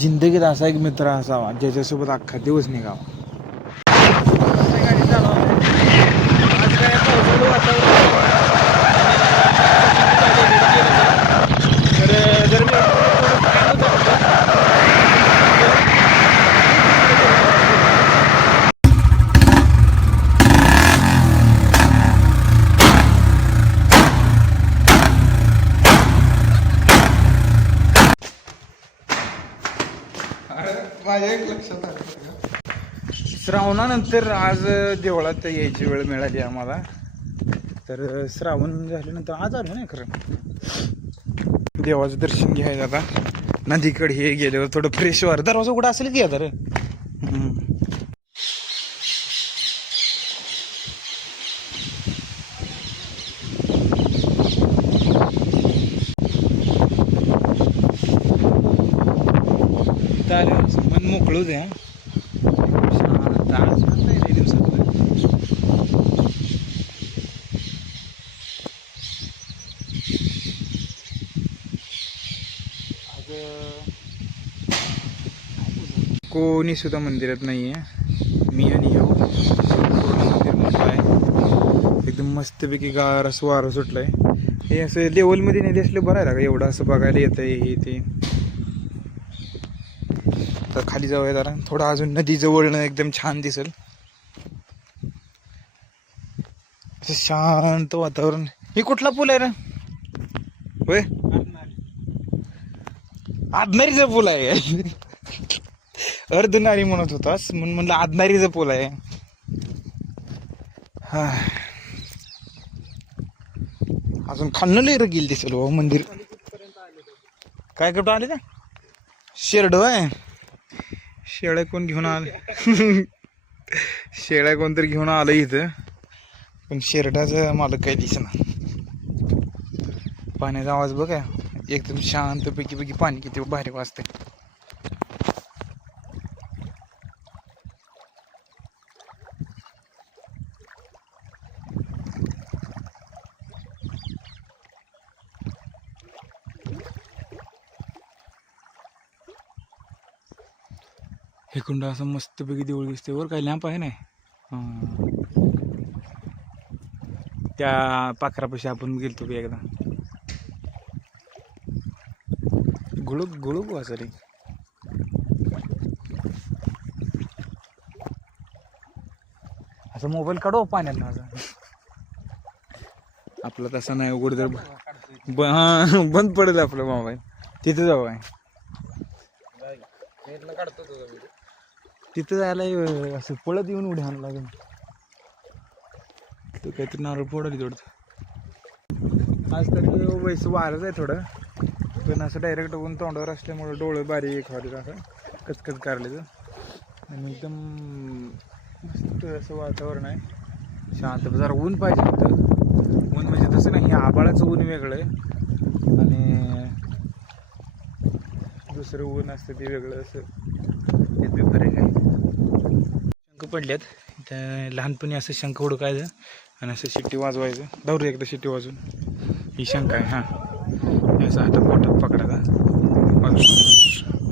जिंदगीत असा एक मित्र असावा ज्याच्यासोबत अख्खा दिवस निघावा माझ्या एक लक्षात आलं श्रावणानंतर आज देवळात यायची वेळ मिळाली आम्हाला. तर श्रावण झाल्यानंतर आज आलो नाही खरं. देवाचं दर्शन घ्यायचं आता. नदीकडे हे गेल्यावर थोडं फ्रेश वार. दरवाजा कुठं असेल की आता रे हम्म. इथं मोकळूच असं आज आहे दिवसात कोणी सुद्धा मंदिरात नाही आहे. मी आणि येऊ मंदिर मोठं आहे. एकदम मस्तपैकी गार असं वारं सुटलं आहे हे असं लेवलमध्ये नाही दिसलं बरं आहे का? एवढं असं बघायला येतं हे ते. आता खाली जाऊया जरा. थोडं अजून नदी जवळनं एकदम छान दिसेल. शांत वातावरण. हे कुठला पूल आहे रे? होय? आदनारीचा पूल आहे. अर्धनारी म्हणत होतास. म्हणून म्हणलं आदनारीचा पूल आहे. हा. अजून खाणं लई गेल दिसेल हो मंदिर. काय कुठं आले ना शेरड आहे शेळ्या कोण घेऊन आले? शेळ्या कोणतरी घेऊन आलं इथं. पण शेरडाचा मालक काही दिसणार पाण्याचा आवाज बघा. एकदम शांत पैकी पैकी पाणी किती भारी वाजते हे कुंड असं मस्तपैकी देऊळ दिसते वर काय लॅम्प आहे नाही? हां. त्या पाखरापाशी आपण गेलतो की एकदा. गुळूक गुळूक वाजरी असं मोबाईल काढू पाण्यात माझा. आपला तसा नाही उघड जर ब हा बंद पडेल आपला मोबाईल. तिथे जाऊ आहे. काढतो तिथं जायला असं पळत येऊन उड्या आणायला लागेल. तो काहीतरी नारळ फोडली थोडं आज तरी वैस वारच आहे थोडं. पण असं डायरेक्ट ऊन तोंडावर असल्यामुळं डोळं बारीक व्हायला असं. कचकच कारलेलं. आणि एकदम मस्त असं वातावरण आहे. शांत जरा ऊन पाहिजे होतं. ऊन म्हणजे तसं नाही हे आबाळाचं ऊन वेगळं आहे. आणि दुसरं ऊन असतं ते वेगळं असं. फरक आहे. पडल्यात त्या लहानपणी असं शंख उडकायचं आणि असं शिट्टी वाजवायचं. दौर एकदा शिट्टी वाजवून. ही शंख आहे हां. असं हातात पोटात पकडायचा.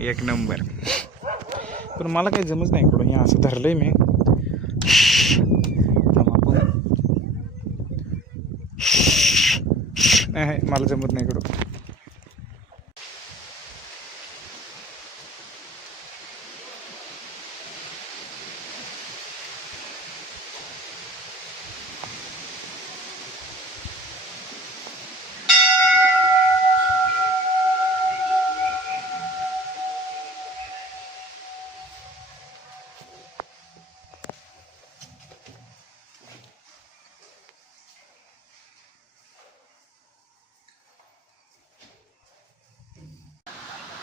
एक नंबर. पण मला काही जमत नाही इकडून हे असं धरलंय मी. थांबा मला जमत नाही कुठं.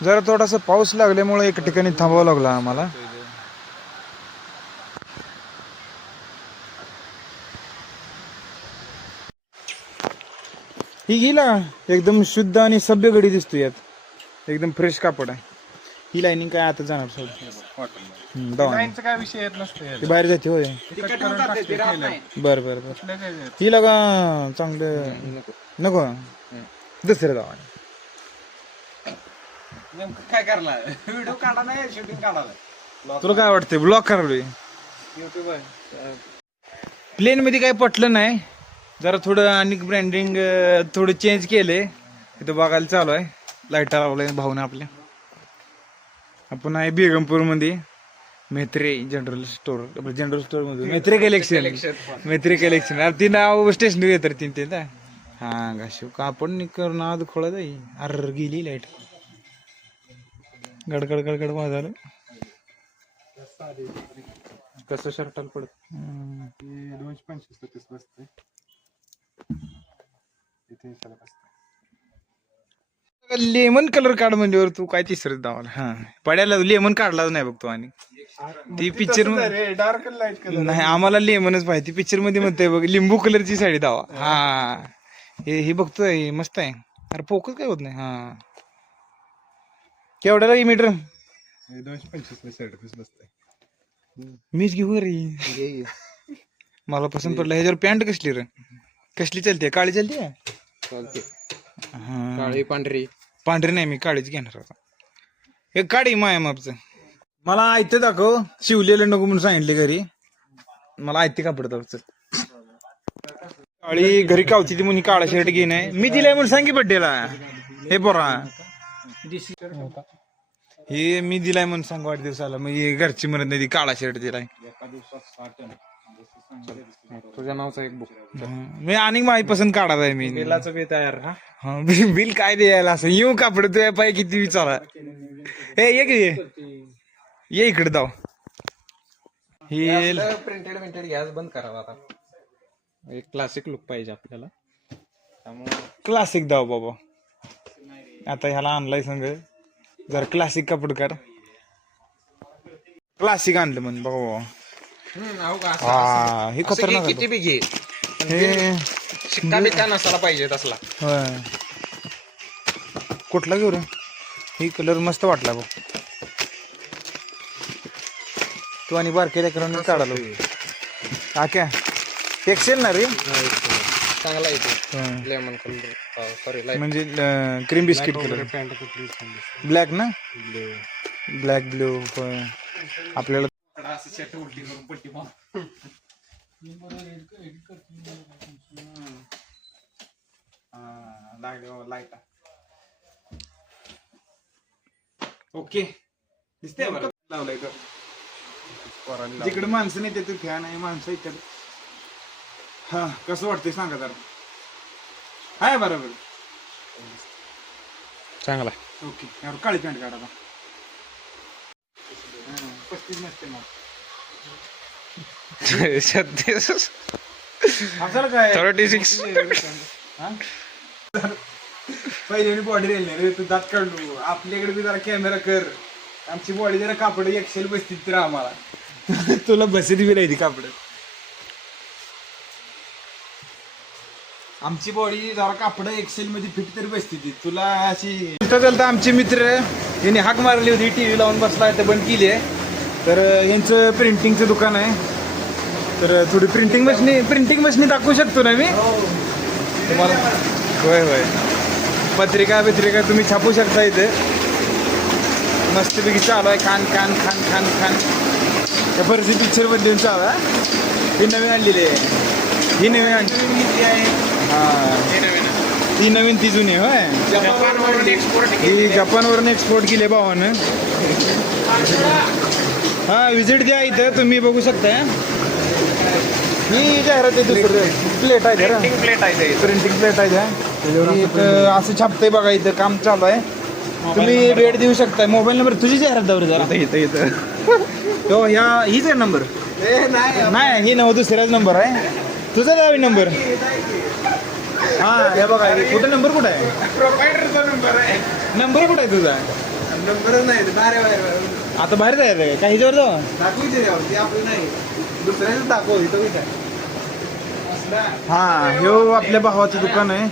जरा थोडासा पाऊस लागल्यामुळे एका ठिकाणी थांबावं लागला आम्हाला. ही गेला एकदम शुद्ध आणि सभ्य गडी दिसतो यात. एकदम फ्रेश कापड आहे. ही लाईनिंग काय आता जाणार सोड. काय विषय येत नसते ती बाहेर जाते होय. बर बर बर. ही लगा चांगलं? नको. दुसरं दवा नेमकं काय करला व्हिडिओ काढा नाही शूटिंग काढायला तुला काय वाटतंय? ब्लॉक करालोय युट्यूब प्लेन मध्ये काही पटलं नाही. जरा थोडं आणि ब्रँडिंग थोडं चेंज केले. इथं बघायला चालू आहे. लाईटा लावलाय भाऊने आपल्या. आपण आहे बेगमपूरमध्ये मेत्रे जनरल स्टोर जनरल स्टोरमध्ये मेत्रे कलेक्शन मेत्रे कलेक्शन अरे ती नाव स्टेशनरी येतात तीन ते हा गाशिव कापड निकर नाव खोळत आहे अर गेली लाइट गडगड गडगड वाजायला. कसं शर्टाला पडत. दोनशे पंचवीस तीस बसते लेमन कलर काढ म्हणल्यावर तू काय तिसरं दावाला हा. पड्याला लेमन काढलाच नाही बघ तू आणि. ती पिक्चर डार्क लाइट कलर नाही आम्हाला लेमनच पाहिजे. पिक्चरमध्ये म्हणते बघ लिंबू कलरची साडी दावा. हा. हे हे बघतोय हे मस्त आहे. अरे फोकस काय होत नाही? हा. केवढ्याला ही मीटर दोनशे पंचवीस मीच घेऊ रे मला पसंत पडलं. ह्याच्यावर पॅन्ट कसली रे? कसली चालते काळी चालते चालते. हा. काळी पांढरी. पांढरी नाही मी काळीच घेणार आता. हे काढी माया मापचं. मला आयतं दाखव. शिवलेलं नको म्हणून सांगितले घरी. मला आयते कापड दाखव. काळी घरी कावची ती म्हणून काळा शर्ट घेणे मी दिलाय म्हणून सांगी बड्डेला हे पोरा. हे मी दिलाय म्हणून सांग वाढदिवसाला. मग हे घरची म्हणत नाही ती काळा शर्ट दिलाय. तुझ्या नावचा एक बुक हं. मी आणि माझी पसंत काढायला आहे मी. बिलाचं बी तयार हा? हा, बिल बिल काय द्यायला असं? येऊ कापड तुझ्या पाय किती विचारा. हे ये की. ये. ये इकडे जाऊ. हे प्रिंटेड प्रिंटेड गॅस बंद करावा आता. एक क्लासिक लुक पाहिजे आपल्याला. त्यामुळे क्लासिक दाव बाबा. आता ह्याला आणलाय संग. जर क्लासिक कपड काढ क्लासिक आणलं म्हण बघा हा हे खतरनाक किती बी घे. हे शिक्का नसायला पाहिजे तसला. होय. कुठला घेऊ रे? ही कलर मस्त वाटला बघ. तू आणि बारके लेकरांनी काढालो हा काय? एक्सेल ना रे? चांगला येतो. लेमन कलर सॉरी लाइट म्हणजे cream biscuit colour pant black ना? ब्लॅक ब्लू आपल्याला ओके दिसते लावलंय का जिकडे माणसं नाही तिथे फॅन आहे माणसं येतात हा कसं वाटतंय सांगा जरा. आहे बरोबर. चांगला ओके यावर काळी पॅन्ट काढा आता. हा, पस्तीस नसते मग. छत्तीस. आपल्याला काय? हा? पहिले बॉडी राहिली नाही रे तू दात काढू. आपल्याकडे बी जरा कॅमेरा कर. आमची बॉडी जरा कापड एक्सेल बसतील तर आम्हाला. तुला बसत बी राहिली कापड. आमची बॉडी जरा कापड एक्सेल मध्ये फिट तरी बसते ती. तुला अशी तर आमचे मित्र. यांनी हाक मारली होती टीव्ही लावून बसला तर बंद केली आहे. तर यांचं प्रिंटिंगचं दुकान आहे. तर थोडी प्रिंटिंग मशीन प्रिंटिंग मशीन दाखवू शकतो ना मी? तुम्हाला? होय होय. पत्रिका बित्रिका तुम्ही छापू शकता इथे. मस्तपैकी चालू आहे. खान खान खान खान खान. त्या फरसी पिक्चरमध्ये चालू आहे. ही नवीन आणलेली आहे. ही नवीन आणली आहे. ती नवीन ती जुनी होय? ही जपानवरून एक्सपोर्ट केली भावानं. हा विजिट द्या इथं तुम्ही बघू शकताय. ही जाहिरात आहे दुसरं प्लेट आहे प्लेट आहे ते. प्रिंटिंग प्लेट आहे त्याच्यावर असं छापतंय बघा इथं काम चालू आहे. तुम्ही भेट देऊ शकताय. मोबाईल नंबर तुझी जाहिरात दावर जरा. इथं इथं हो ह्या हीच आहे नंबर नाही. ही नव दुसऱ्याच नंबर आहे. तुझा द्यावी नंबर हा हे बघा कुठं नंबर कुठं आहे? प्रोव्हायडरचा नंबर आहे. नंबर कुठं आहे तुझा? नंबरच नाही बारे बारे आता बाहेर जायचं आहे काही ह्याच्यावर जाऊ? दाखवायचे रे ते आपलं नाही. दुसऱ्याच दाखव इथं कुठं हा ह्यो आपल्या भावाचं दुकान आहे.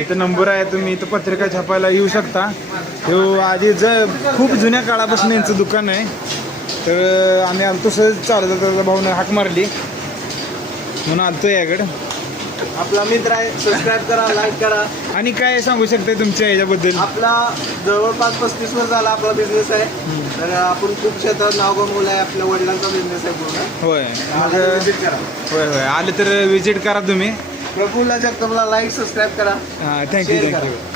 इथं नंबर आहे तुम्ही इथं पत्रिका छापायला येऊ शकता. ह्यो आधी ज खूप जुन्या काळापासून यांचं दुकान आहे. तर आम्ही आलतो सहज चालत होतो भाऊनं हाक मारली. म्हणून आलतो याकडे. आपला मित्र आहे सबस्क्राईब करा लाईक करा. आणि काय सांगू शकता तुमच्या याच्याबद्दल? आपला जवळपास पस्तीस वर्ष झाला आपला बिझनेस आहे. तर आपण खूप क्षेत्रात नाव कमवलं आहे आपल्या वडिलांचा बिझनेस आहे पूर्ण. होय. मग विजिट करा. होय होय. आले तर विजिट करा तुम्ही. प्रफुल्ला जगदंबला लाईक सबस्क्राईब करा. Thank you Share thank you करा.